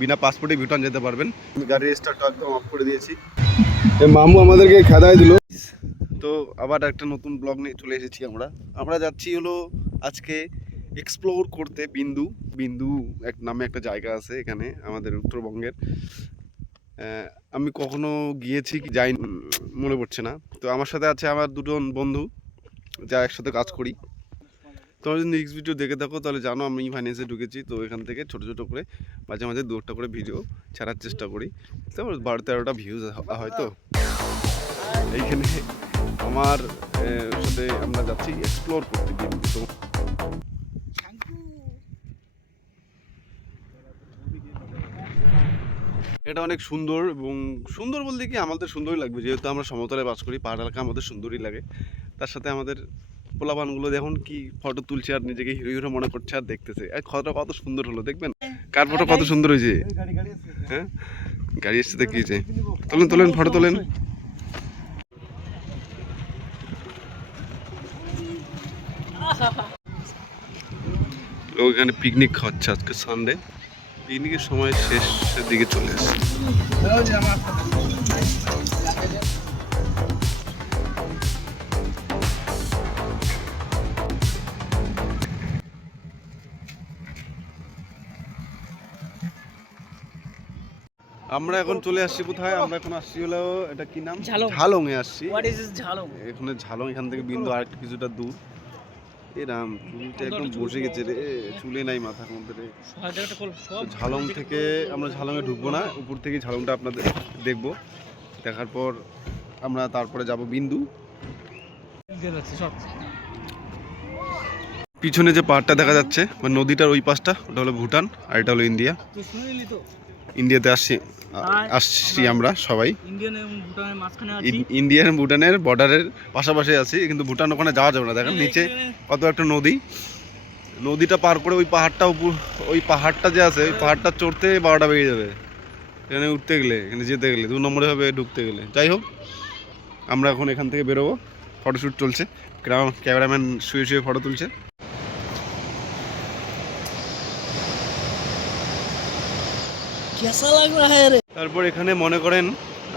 বিনা পাসপোর্টে ভুটান যেতে পারবেন। গাড়ির স্টার্টটা একদম অফ করে দিয়েছি। মামু আমাদেরকে খেদায় দিল। তো আবার একটা নতুন ব্লগ নিয়ে চলে এসেছি আমরা। আমরা যাচ্ছি হলো আজকে এক্সপ্লোর করতে বিন্দু। বিন্দু এক নামে একটা জায়গা আছে এখানে আমাদের উত্তরবঙ্গের। আমি কখনো গিয়েছি কি যাই মনে পড়ছে না। তো আমার সাথে আছে আমার দুজন বন্ধু যা একসাথে কাজ করি। তোমরা যদি নেক্সট ভিডিও দেখে থাকো, তাহলে জানো আমি ফাইন্যান্সে ঢুকেছি। তো এখান থেকে ছোটো ছোটো করে, মাঝে মাঝে দু একটা করে ভিডিও ছাড়ার চেষ্টা করি। তো বারো তেরোটা ভিউজ হয়তো এইখানে আমার সাথে আমরা যাচ্ছি এক্সপ্লোর করতে বিন্দু তো এটা অনেক সুন্দর এবং সুন্দর বলতে কি আমাদের সুন্দরই লাগবে। যেহেতু আমরা সমতলে বাস করি, পাহাড় এলাকা আমাদের সুন্দরই লাগে। তার সাথে আমাদের পোলাপানগুলো দেখুন কি ফটো তুলছে আর নিজেকে হিরো হিরো মনে করছে আর দেখতেছে। আর ফটোটা কত সুন্দর হলো, দেখবেন? কার ফটো কত সুন্দর হয়েছে? হ্যাঁ? গাড়ি এসছে দেখিয়েছে তোলেন তোলেন ফটো তোলেন। ওখানে পিকনিক খাওয়াচ্ছে আজকে সানডে পিকনিকের সময় শেষের দিকে চলে এসেছে। আমরা এখন চলে আসছি কোথায়? আমরা এখন আসছি হলো এটা কি নাম? ঝালং। এ আসছি। এখানে ঝালং এখান থেকে বিন্দু আর কিছুটা দূর। এ রাম চুলটা একদম বসে গেছে রে চুলে নাই মাথার মধ্যে রে। ঝালং থেকে আমরা ঝালংয়ে ঢুকবো না উপর থেকে ঝালংটা আপনাদের দেখব। দেখার পর আমরা তারপরে যাব বিন্দু। পিছনে যে পাহাড়টা দেখা যাচ্ছে বা নদীটার ওই পাশটা ওটা হলো ভুটান আর এটা হলো ইন্ডিয়া। ইন্ডিয়াতে আসছি। আসছি আমরা সবাই। ইন্ডিয়ান ভুটানের বর্ডারের পাশাপাশি আছি কিন্তু ভুটান ওখানে যাওয়া যাবে না। দেখেন নিচে কত একটা নদী। নদীটা পার করে ওই পাহাড়টা উপর ওই পাহাড়টা যে আছে ওই পাহাড়টা চড়তে বারোটা বেজে যাবে। এখানে উঠতে গেলে এখানে যেতে গেলে দু নম্বরে হবে ঢুকতে গেলে। যাই হোক আমরা এখন এখান থেকে বেরোবো। ফটোশ্যুট চলছে। ক্যামেরাম্যান শুয়ে শুয়ে ফটো তুলছে কেসা লাগ রহা রে তারপর এখানে মনে করেন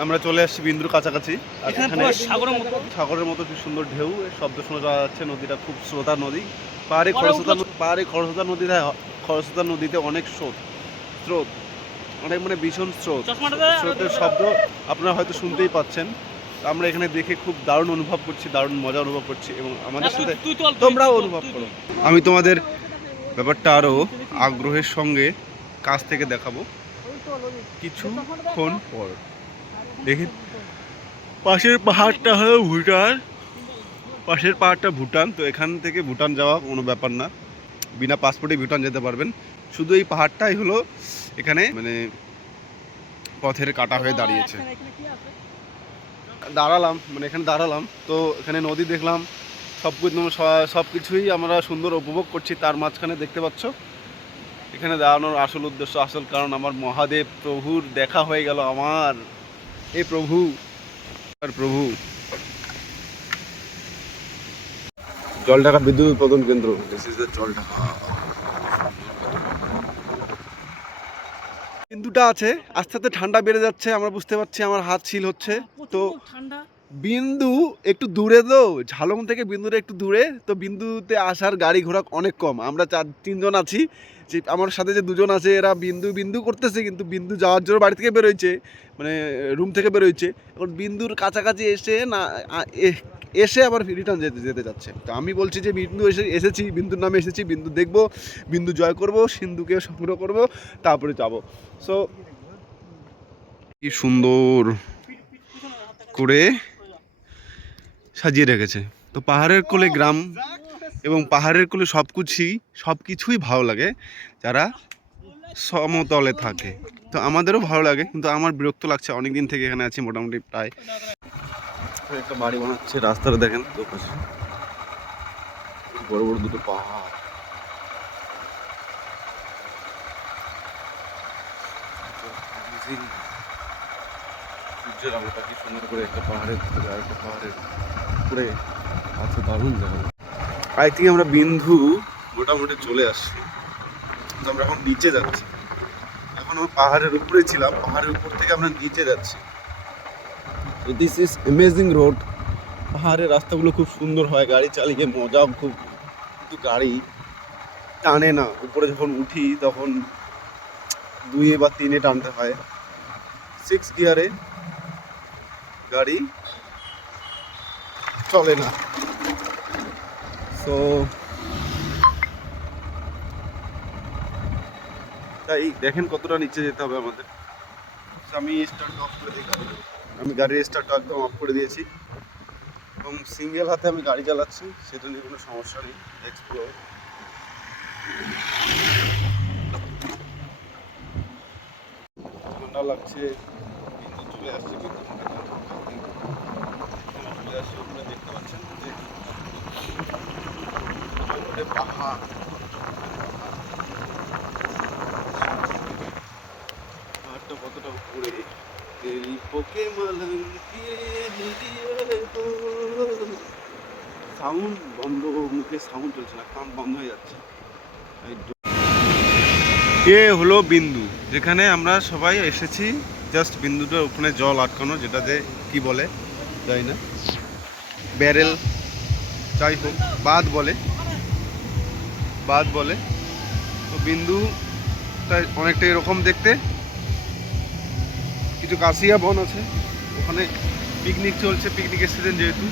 আমরা চলে আসছি বিন্দুর কাছাকাছি। আর এখানে সাগরের মতো। সাগরের মতো কি সুন্দর ঢেউ শব্দ শোনা যাওয়া যাচ্ছে নদীটা খুব স্রোতা নদী। পাহাড়ে পরে খরস্রোতা পাহাড়ে খরস্রোতা নদীতে খরস্রোতা নদীতে অনেক স্রোত স্রোত অনেক মানে ভীষণ স্রোত। স্রোতের শব্দ আপনারা হয়তো শুনতেই পাচ্ছেন। আমরা এখানে দেখে খুব দারুণ অনুভব করছি দারুণ মজা অনুভব করছি এবং আমাদের সাথে তোমরাও অনুভব করো। আমি তোমাদের ব্যাপারটা আরও আগ্রহের সঙ্গে কাছ থেকে দেখাবো। কিছুক্ষণ পর। দেখি। পাশের পাহাড়টা হলো ভুটান। পাশের পাহাড়টা ভুটান তো এখান থেকে ভুটান যাওয়া কোনো ব্যাপার না। বিনা পাসপোর্টে ভুটান যেতে পারবেন। শুধু এই পাহাড়টাই হলো এখানে মানে পথের কাটা হয়ে দাঁড়িয়েছে? দাঁড়ালাম মানে এখানে দাঁড়ালাম। তো এখানে নদী দেখলাম। সব কিছু সব কিছুই আমরা সুন্দর উপভোগ করছি। তার মাঝখানে দেখতে পাচ্ছ এখানে দাঁড়ানোর আসল উদ্দেশ্য আসল কারণ আমার মহাদেব প্রভুর দেখা হয়ে গেল আমার। এ প্রভু। আর প্রভু। জলঢাকা বিদ্যুৎ উৎপাদন কেন্দ্র। দিস ইজ দ্য জলঢাকা বিন্দুটা আছে আস্তে আস্তে ঠান্ডা বেড়ে যাচ্ছে আমরা বুঝতে পারছি আমার হাত ছিল হচ্ছে। তো ঠান্ডা বিন্দু একটু দূরে তো ঝালং থেকে বিন্দুটা একটু দূরে তো বিন্দুতে আসার গাড়ি ঘোড়া অনেক কম আমরা চার তিনজন আছি। যে আমার সাথে যে দুজন আছে, এরা বিন্দু বিন্দু করতেছে, কিন্তু বিন্দু যাওয়ার জন্য বাড়ি থেকে বেরোইছে মানে রুম থেকে বেরোইছে। এখন বিন্দুর কাছাকাছি এসে না এসে আবার রিটার্ন যেতে যেতে যাচ্ছে। তো আমি বলছি যে বিন্দু এসে, এসেছি, বিন্দুর নামে এসেছি, বিন্দু দেখব, বিন্দু জয় করব, সিন্ধুকে সংগ্রহ করব, তারপরে যাব। সো কি সুন্দর করে সাজিয়ে রেখেছে। তো পাহাড়ের কোলে গ্রাম এবং পাহাড়ের কোলে সব কিছুই সব কিছুই ভালো লাগে যারা সমতলে থাকে। তো আমাদেরও ভালো লাগে, কিন্তু আমার বিরক্ত লাগছে অনেক দিন থেকে এখানে আছি, মোটামুটি প্রায় একটা বাড়ি বানাচ্ছে, রাস্তাটা দেখেন দুপাশে বড় বড় দুটো পাহাড়। সূর্যের আলোটা কি সুন্দর করে একটা পাহাড়ের আরেকটা পাহাড়ের উপরে আছে, দারুণ জায়গা। আই থিঙ্ক আমরা বিন্ধু মোটামুটি চলে আসছি। তো আমরা এখন নিচে যাচ্ছি। এখন আমরা পাহাড়ের উপরে ছিলাম, পাহাড়ের উপর থেকে আমরা নিচে যাচ্ছি। তো দিস ইজ অ্যামেজিং রোড পাহাড়ের রাস্তাগুলো খুব সুন্দর হয়, গাড়ি চালিয়ে মজাও খুব। কিন্তু গাড়ি টানে না। উপরে যখন উঠি তখন দুইয়ে বা তিনে টানতে হয়। সিক্স গিয়ারে গাড়ি চলে না। সো তাই দেখেন কতটা নিচে যেতে হবে আমাদের। আমি স্টার্ট অফ করে দিই। আমি গাড়ির স্টার্ট একদম অফ করে দিয়েছি। এবং সিঙ্গেল হাতে আমি গাড়ি চালাচ্ছি, সেটা নিয়ে কোনো সমস্যা নেই। এক্সপ্লোর ঠান্ডা লাগছে, বিদ্যুৎ চলে আসছে, বিদ্যুৎ চলে আসছে। দেখতে পাচ্ছেন পাহাড় পাহাড়টা কতটা সাউন্ড বন্ধ মুখে সাউন্ড চলছে না, কান বন্ধ হয়ে যাচ্ছে। এ হলো বিন্দু, যেখানে আমরা সবাই এসেছি জাস্ট বিন্দুটার ওখানে জল আটকানো, যেটা যেটাতে কি বলে যাই না। ব্যারেল যাই হোক, বাদ বলে। বাদ বলে। তো বিন্দুটা অনেকটা এরকম দেখতে। কিছু কাশিয়া বন আছে। ওখানে পিকনিক চলছে পিকনিকের সিজন যেহেতু।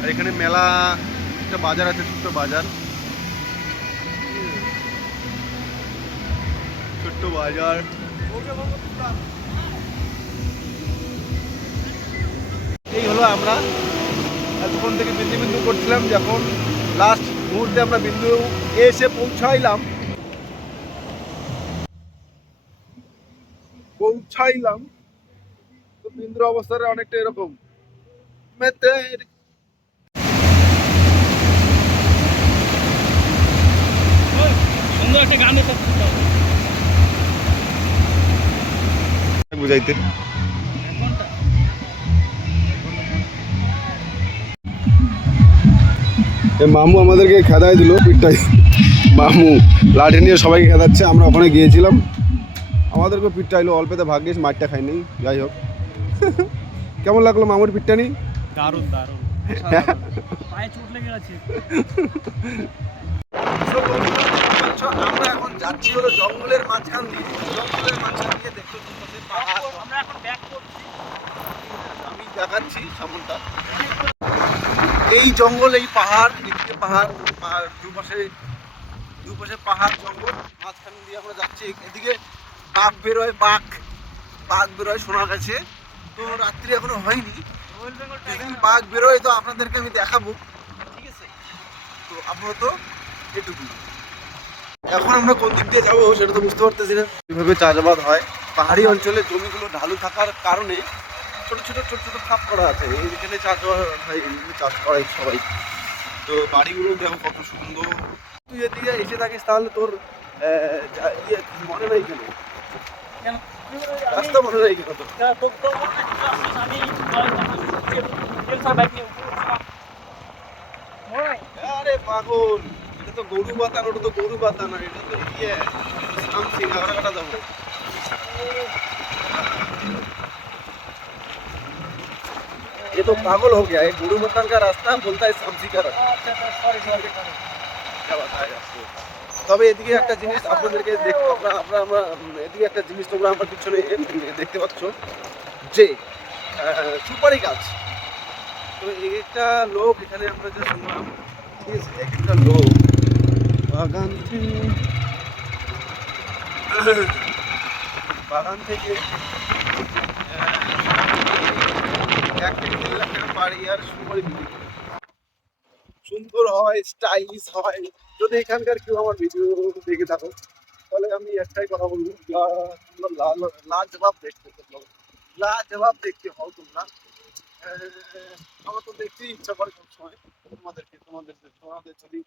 আর এখানে মেলা একটা বাজার আছে, ছোট্ট বাজার। ছোট্ট বাজার। এই হলো আমরা এতক্ষণ থেকে বিন্দু বিন্দু করছিলাম যখন লাস্ট মুহূর্তে আমরা বিন্দু এসে পৌঁছাইলাম। পৌঁছাইলাম। তো বিন্দুর অবস্থাটা অনেকটা এরকম। সুন্দর একটা গানে বুঝাইতে। মামু আমাদেরকে খেদাই দিল পিঠটাই। মামু লাঠি নিয়ে সবাইকে খেদাচ্ছে আমরা ওখানে গিয়েছিলাম। আমাদেরকে পিঠটা এলো অল্পেতে ভাগ্যিস মাঠটা খাইনি যাই হোক। কেমন লাগল মামুর পিঠটা নি দারুণ দারুণ। পায়ে চোট লেগে গেছে। আমরা এখন যাচ্ছি হলো জঙ্গলের মাঝখান দিয়ে জঙ্গলের মাঝখান দিয়ে দেখতে পাহাড় আমরা এখন ব্যাক করছি আমি দেখাচ্ছি সামনটা এই জঙ্গল এই পাহাড় পাহাড় পাহাড় দুপাশে দুপাশে পাহাড় জঙ্গল। মাঝখান দিয়ে আমরা যাচ্ছি। এদিকে বাঘ বেরোয় বাঘ বাঘ বেরোয় শোনা গেছে তো রাত্রি এখনও হয়নি। বাঘ বেরোয় তো আপনাদেরকে আমি দেখাবো। ঠিক আছে? তো আপাতত এটুকু এখন আমরা কোন দিক দিয়ে যাব সেটা তো বুঝতে পারতেছি না। কীভাবে চাষাবাদ হয়? পাহাড়ি অঞ্চলে জমিগুলো ঢালু থাকার কারণে ছোট ছোট ছোট ছোট খাপ করা আছে। এইখানে চাষবাদ হয় চাষ করে সবাই। তো বাড়িগুলো দেখো কত সুন্দর তুই এদিকে এসে থাকিস তাহলে তোর আহ, যা- ইয়ে মনে নাই কেন কেন রাস্তা মনে নাই কেন তোর তো তো আমি তেল সব বাইক নিয়ে উপরে উঠছিলাম। ওই, আরে পাগল এটা তো গরু বাতান ওটা তো গরু বাতান আর এটা তো ইয়ে সামথিং আবার কাটা যাবো ये तो पागल हो गया है गुरु मतन का रास्ता बोलता है सब्जी का रास्ता তবে এদিকে একটা জিনিস আপনাদেরকে আপনারা আপনারা আমরা এদিকে একটা জিনিস তোমরা আমার পিছনে দেখতে পাচ্ছ যে সুপারি গাছ। তো একটা লোক এখানে আমরা যে শুনলাম এক একটা লোক বাগান থেকে বাগান থেকে এক এক দেড় লাখ পাড়ি আর সুপারি বিক্রি সুন্দর হয় স্টাইলিশ হয়। যদি এখানকার কেউ আমার ভিডিও দেখে থাকো, তাহলে আমি একটাই কথা বলব লাজবাব দেখতে লাজবাব দেখতে হও তোমরা। আমার তো দেখতে ইচ্ছা করে সবসময়। তোমাদেরকে তোমাদের তোমাদের যদি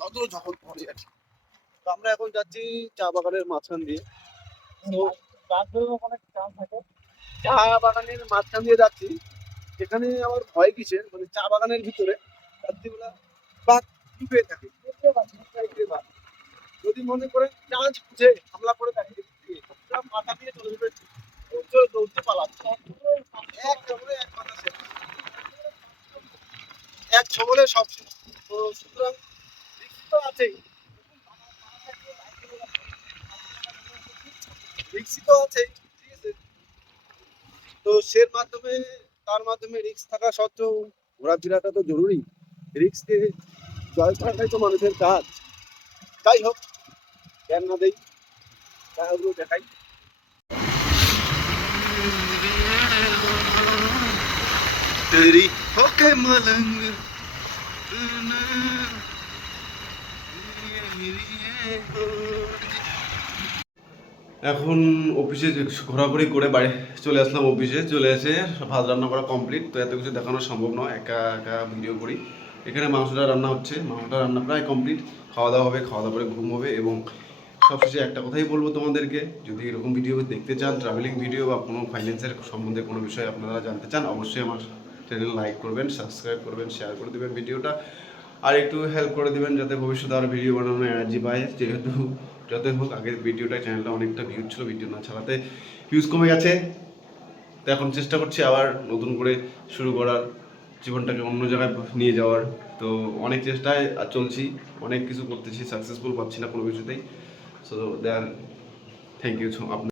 নজর যখন পড়ে আর তো আমরা এখন যাচ্ছি চা বাগানের মাঝখান দিয়ে। তো চা বাগানের মাঝখান দিয়ে যাচ্ছি। এখানে আমার ভয় কিসের? মানে চা বাগানের ভিতরে রাত্রিবেলা বাঘ লুকিয়ে থাকে? যদি মনে করেন চান্স বুঝে হামলা করে দেখে মাথা দিয়ে চলে যাবে। এক সব তো সুতরাং তো আছেই। আছেই, ঠিক আছে। তো সের মাধ্যমে তার মাধ্যমে রিক্স থাকা সত্ত্বেও ঘোরাফেরাটা তো জরুরি রিক্সকে জয় করাটাই তো মানুষের কাজ যাই হোক জ্ঞান না দেই টাকাগুলো দেখাই तेरी होके मलंग এখন অফিসে ঘোরাঘুরি করে বাড়ি চলে আসলাম অফিসে চলে এসে ভাত রান্না করা কমপ্লিট তো এত কিছু দেখানো সম্ভব নয়, একা একা ভিডিও করি। এখানে মাংসটা রান্না হচ্ছে, মাংসটা রান্না প্রায় কমপ্লিট খাওয়া দাওয়া হবে, খাওয়া দাওয়া করে ঘুম হবে এবং সবশেষে একটা কথাই বলব তোমাদেরকে, যদি এরকম ভিডিও দেখতে চান ট্রাভেলিং ভিডিও বা কোনো ফাইন্যান্সের সম্বন্ধে কোনো বিষয় আপনারা জানতে চান, অবশ্যই আমার চ্যানেল লাইক করবেন সাবস্ক্রাইব করবেন শেয়ার করে দেবেন ভিডিওটা আর একটু হেল্প করে দেবেন যাতে ভবিষ্যতে আর ভিডিও বানানোর এনার্জি পায়, যেহেতু যতই হোক, আগের ভিডিওটা চ্যানেলটা অনেকটা ভিউজ ছিল ভিডিও না ছাড়াতে ভিউজ কমে গেছে। তো এখন চেষ্টা করছি আবার নতুন করে শুরু করার, জীবনটাকে অন্য জায়গায় নিয়ে যাওয়ার। তো অনেক চেষ্টায় আর চলছি, অনেক কিছু করতেছি সাকসেসফুল পাচ্ছি না কোনো কিছুতেই। সো দেয়ার থ্যাংক ইউ আপনার